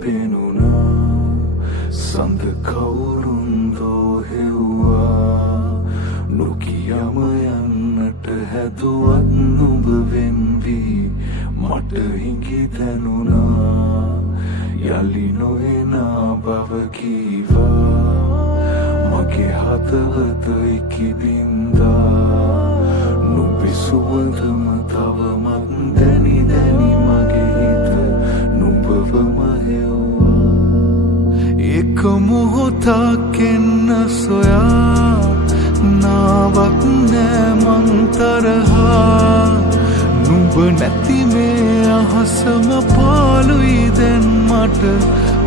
පෙනුණා සඳ කවුරුන්දෝ හෙව්වා නොකියම යන්නට හැදුවත් නුඹ වෙන්වී මට හිඟි දැනුණා යලි නොඑනා බව කීවා මගේ හදවත ඉකිබින්දා නුඹේ සුවඳම තවමත් දැනි දැනි මගේ හිත නුඹවම හෙව්වා එක මොහොතක් එන්න සොයා නාවක් නෑ මං තරහා නුඹ නැති මේ අහසම පාළුයි දැන් මට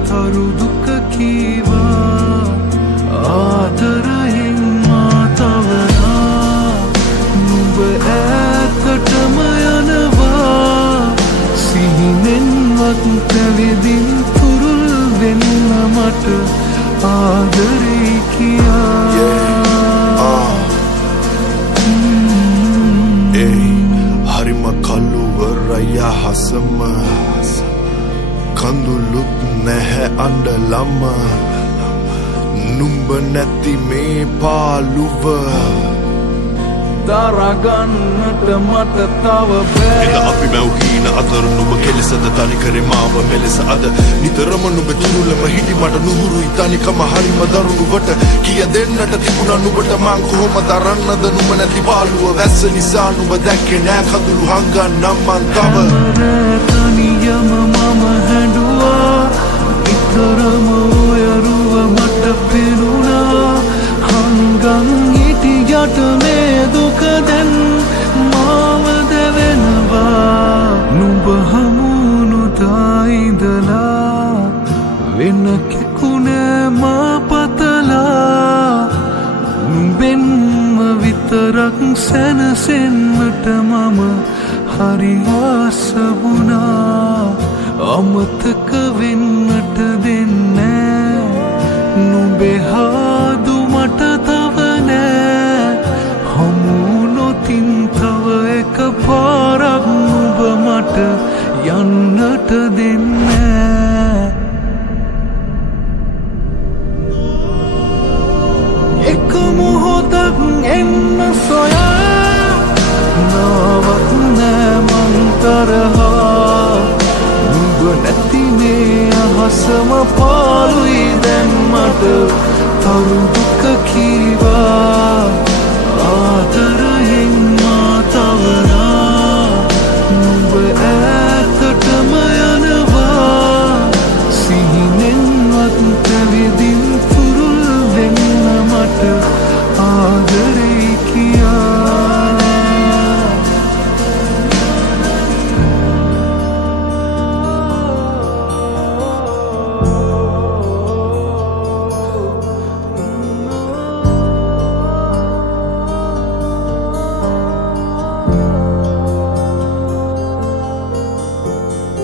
තරු දුක කීවා ආදරයෙන් මා තවරා නුඹ ඈතටම යනවා සිහිනෙන්වත් පැවිදින් තුරුල් වෙන්න මට ආදරේ කියා හරිම කළුවරය හසම කඳුළුත් නැහැ අඬලම නුඹ නැති මේ පාළුව දරගන්නට මට තව බෑ එද අපි මැව්හීන අතර නුඹ කෙලෙසද තනිකරේ මාව මෙලෙස අද නිතරම නුඹ තුරුලම හිටි මට නුහුරුයි තනිකම හරිම දරුණුවට කිය දෙන්නට තිබුණා නුඹට මං කොහොම දරන්නද නුඹ නැති පාළුව වැස්ස නිසා නුඹ දැක්කේ නෑ කඳුළු හංගන්නම් මං තව තනියම මම හැඬුවා නිතරම ඔය රුව මට පෙනුණා හංගන් හිටියට මේ දුක දැන් මාව දැවෙනවා නුඹ හමුුණුදා ඉඳලා වෙන කෙකුණෑ මා පතලා නුඹෙන්ම විතරක් සැනසෙන්නට මම හරි ආස වුණා අමතක වෙන්නට දෙන්නේ නුඹේ හාදු මට තව නෑ හමු නොතින් තව එක පාරක් නුඹ මට යන්නට දෙන්නේ එක මොහොතක් එන්න සොයා නාවක් නෑ මං තරහා නුඹ නැති මේ අහසම පාළුයි දැන් මට තරු දුක කීවා